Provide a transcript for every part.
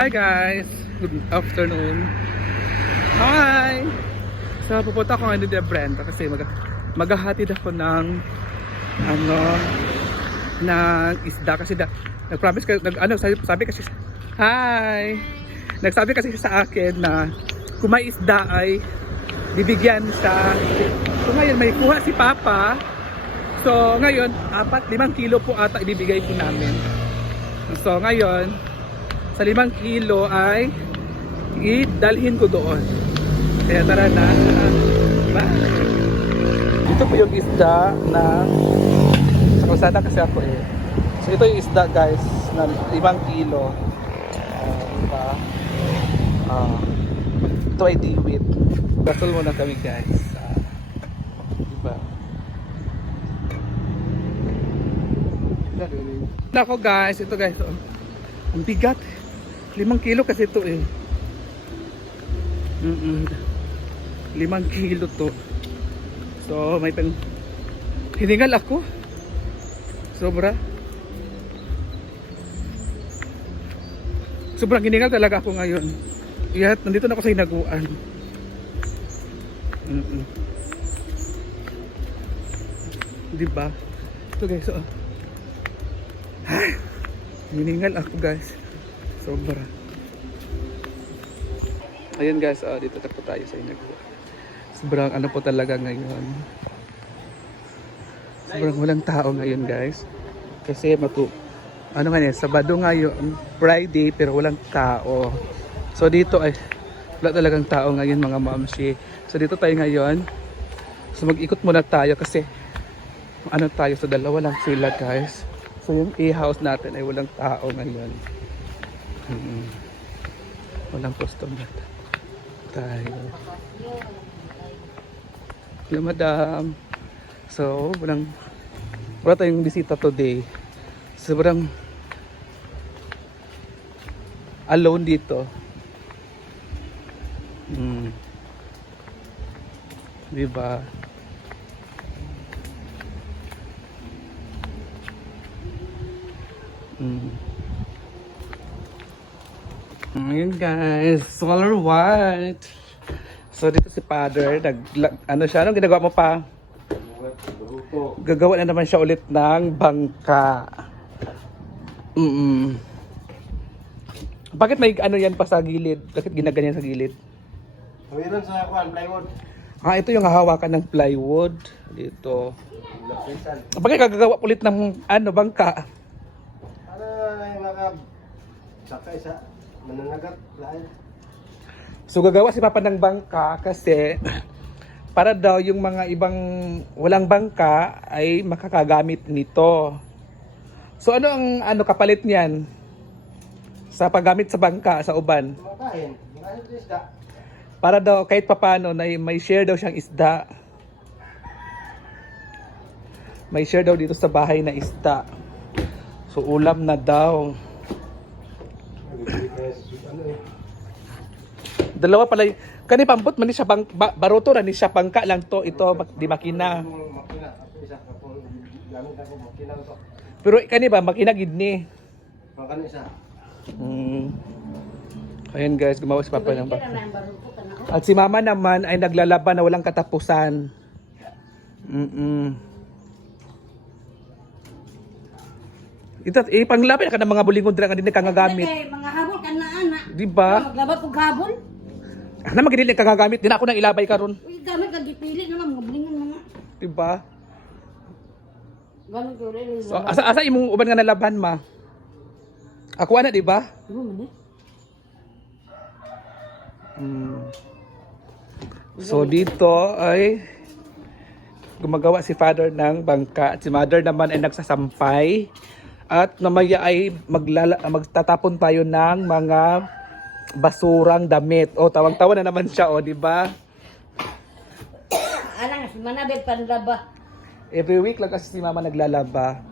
Hi guys! Good afternoon! Hi! So pupunta ako ngayon dito Brenda kasi maghahatid ako ng ng isda kasi nag-promise sabi kasi hi! Nagsabi kasi sa akin na kung may isda ay bibigyan siya. So ngayon may kuha si Papa. So ngayon 4-5 kilo po ata ibibigay po namin. So ngayon sa 5 kilo ay idalhin ko doon. Kaya tara na. Ito po yung isda na sa kalsada kasi ako eh. So ito yung isda guys na 5 kilo. Diba? Ito ay diwit. Gasol muna kami guys. Diba? Nako guys, ito guys. Ang bigat. 5 kilo kasi ito eh. 5 kilo to. So may hiningal ako. Sobrang hiningal talaga ako ngayon. Nandito na ako sa hinaguan. Diba? Ito guys, hiningal ako guys. Sobra. Ayan guys, dito na po tayo sa hinaguan. Sobrang ano po talaga ngayon. Sobrang walang tao ngayon guys. Kasi Sabado ngayon, Friday, pero walang tao. So dito ay wala talagang tao ngayon mga mamsi. So dito tayo ngayon. So mag-ikot muna tayo kasi tayo sa dalawa lang sila guys. So yung e-house natin ay walang tao ngayon. Walang customer tayo. Hello madam. So wala tayong bisita today. Sobrang alone dito. Diba? Ayan guys, solar white. So dito si Father, anong ginagawa mo pa? Gagawa na naman siya ulit ng bangka. Bakit may yan pa sa gilid? Bakit ginaganyan sa gilid? Meron sa plywood. Ito yung hahawakan ng plywood dito. Bakit gagawa ulit ng bangka? Para sakay sa mananagat lahat. So gagawa si Papa ng bangka kasi para daw yung mga ibang walang bangka ay makakagamit nito. So ano ang kapalit niyan sa paggamit sa bangka sa uban? Makain isda. Para daw kahit papaano na may share daw siyang isda. May share daw dito sa bahay na isda. So ulam na daw. Dalawa pala. Kani pambot man ni siya baroto ra ni siya bangka lang to ito di makina. Pero kani ba makina gid ni. Makana isa. Ayan guys, gumawa si Papa ng bangka. At si Mama naman ay naglalaban na walang katapusan. Ito, panglapit ka ng mga bulingod dira nga din kagagamit. Mga habol kan na ana. Di ba? Maglabat og habol. Ana magidili kagagamit din ako nang ilabay karon. Uy, gamit kag gipili na mga bulingon mga. Di ba? Ganun ko rin. So, asa imong uban nga nalaban ma? Ako ana di ba? So dito ay gumagawa si Father ng bangka at si Mother naman ay nagsasampay at namaya ay magtatapon tayo ng mga basurang damit. Tawang-tawa na naman siya, di ba? Alang si manabit panlaba. Every week lang kasi si Mama naglalaba.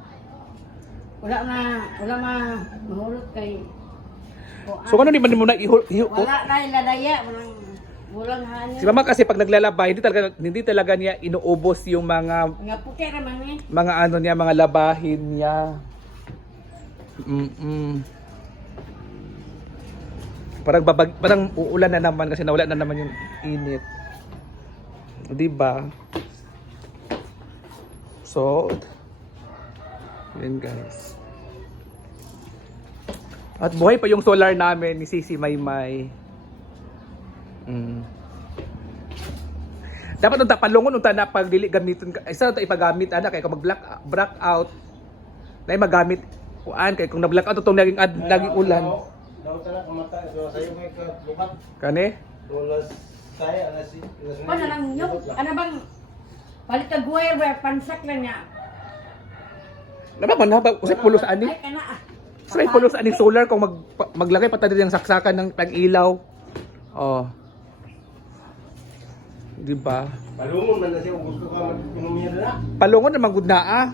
Wala mahulot kay. So ano di man mo na Wala na iladaya, walang hanin. Si Mama kasi pag naglalaba, hindi talaga niya inuubos yung mga puti naman mga labahin niya. parang uulan na naman kasi nawala na naman yung init. 'Di ba? So, yun guys. At buhay pa yung solar namin ni Sisi Maymay. Dapat unta palungon unta na pag dili gamiton isa ta ipagamit ana kay kung mag blackout na magamit kuan kay kung na blackout tong naging ulan. Daw tala kamata so sayo may bukat. Kani? Tulas saya alas. Ano lang nyok? Ano bang palit ka wire ba pansak lang niya. Naba man haba usay pulos ani. Ay kana ah. Usay pulos ani solar kung maglagay pa ta diri ang saksakan ng tag-ilaw. Oh. Di ba? Palungon man na siya gusto ka mag-economiya na. Palungon na magud na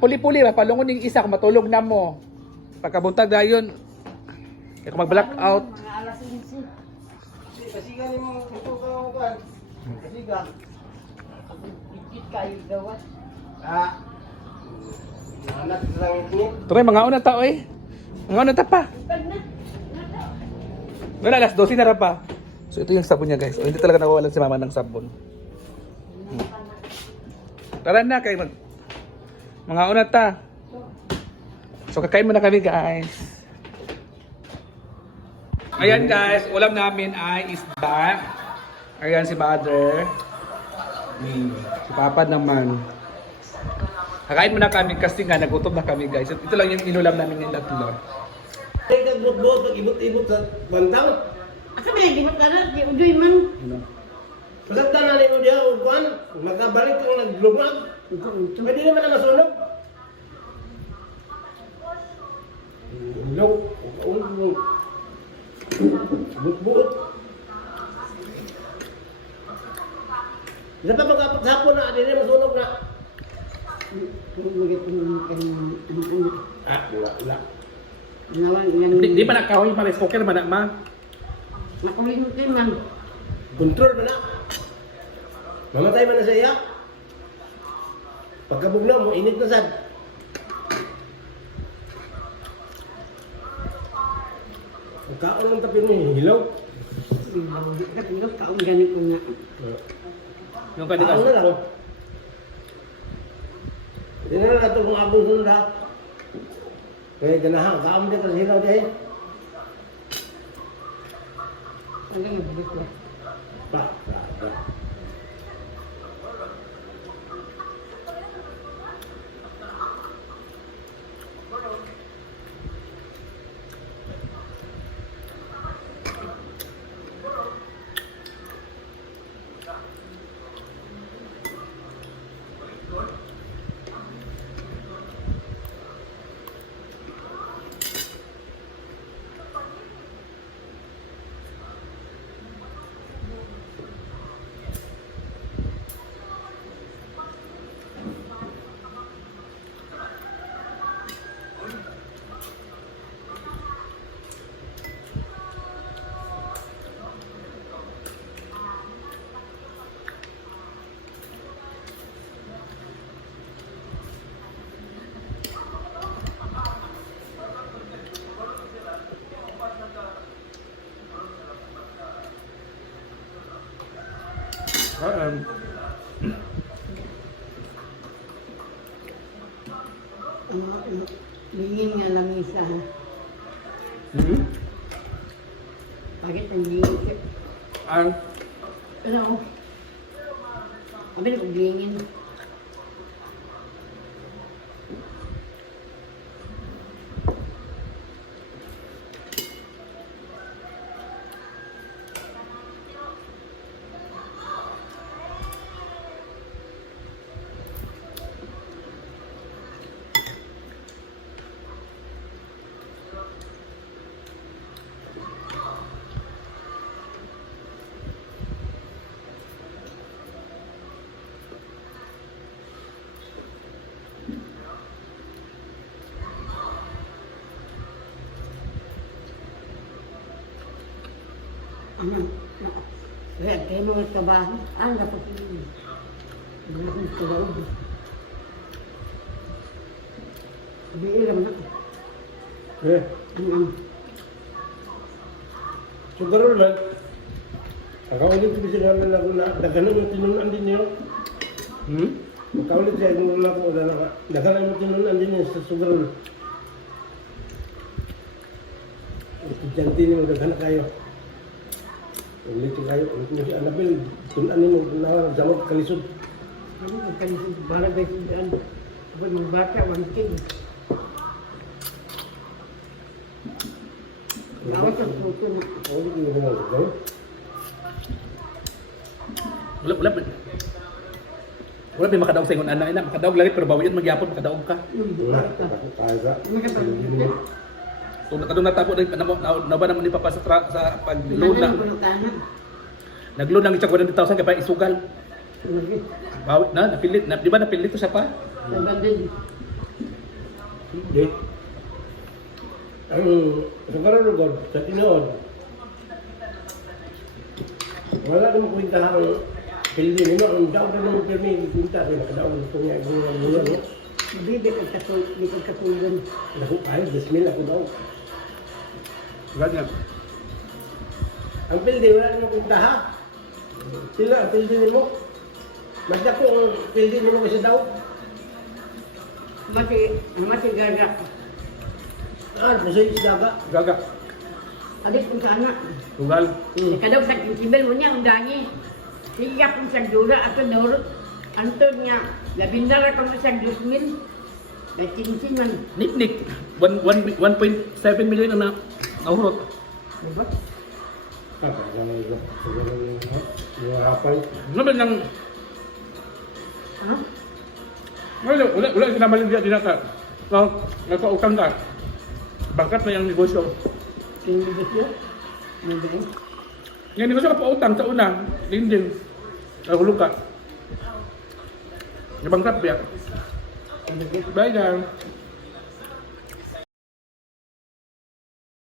puli-puli ba palungon yung isa kung matulog na mo. Pagkabuntag dayon kay kung mag-blackout. Mga alas 11. Kasi galing mo gusto ka kuan. Kasi ga. Ikit kayo gawat. Anak lang ini. Turay mga una ta oy. Mga una ta pa. Pag na. Wala alas 12 na ra pa. So ito yung sabon niya guys. O, hindi talaga nawawalan si mama ng sabon. Tara na kay mga una ta. So kakain muna kami guys. Ayan guys, ulam namin ay isda. Ayan si mother. Si papa naman. Kakain muna kami kasi nga nagutom na kami guys. Ito lang yung inulam namin yung tatlo. Ay kagbot-bot ibot-ibot sa bantang. Asa may di magkana di udoy man. Pasal tanan ni dia kuan magkabalik kang naglubag. Pwede naman na masunog. No, but. Dapat magkapot hapon na di na masunog na. Wala. Di pa nakahoy pa rice cooker man na ma. Nakulimutin man. Control ba na? Mamatay man na sa iya. Pagkabugnaw mo, init na sad. Kaon lang tapi mo, hilaw. Kaong ganit ko nga. Yung pwede Kaon na lang. Hindi na lang ito kung abong sunod ha. Kaya ganahan, kaon dito sa hilaw dahil. Ang ganit ko. Pa. Lingin nga lamisa. Bakit ang lingin? Ang Ano? Sabi ko lingin. Ano? Kaya kayo mga trabaho. Ang dapat yun. Mga kong trabaho. Sabi ilam na. Eh, Ano? Siguro lang. Nakaulit ko sila na naghanap yung tinunan din niyo. Nakaulit siya yung nila ko na naghanap yung tinunan din niyo sa siguro. Estudyante niyo, naghanap kayo. Ulit kayo, ulit mo si Annabel. Tunan niyo, nagsamot kalisod. Ano ang kalisod? Bara ba yung daan? Kapag mga bata, wanting. Lawas ang puto na. Ulit niyo naman, gawin. Wala may makadaog sa ingon ana ina, makadaog lagi pero bawian magyapon makadaog ka. Wala, kaya sa. Nakapag-ipit. So nakadong natapo na ba naman ni papa sa sa pag-load na. Nag-load ng isa 100,000 kay pa isugal. Bawit na, napilit na, di ba napilit ko siya pa? Nabandin. Hindi. Ang sa karunugod, sa tinood, wala naman kwenta ang pildi nino. Ang daw na naman pirmi, kwenta rin. Nakadaw gusto niya yung mga mula niya. Bibi ang katulong. Naku, ay, 10,000 ako daw. Ganyan. Ang pildi, wala naman kwenta ha. Sila, ang pildi nimo. Mas dako ang pildi nimo kasi daw. Mati gaga. Ah, masay daga. Gaga. Alis kung sana. Tugal. Kadang sa kinsibel mo niya, ang dani. Siya kung sa dura, ako norot. Anton niya, labindara ko na sa 2,000. Nakinsin man. Nik-nik. 1.7 million ang nahurot. Diba? Ah, ganun yun. Ganun yun. Yung hapay. Naman lang, Ha? wala sinabalin diya dinata. So, nagpautang ka. Bangkat na yung negosyo. Kinibot yun. Nandun. Yung negosyo ka pautang sa una, din. Nahulog ka. Nabangkat biya. Nandun. Bye guys.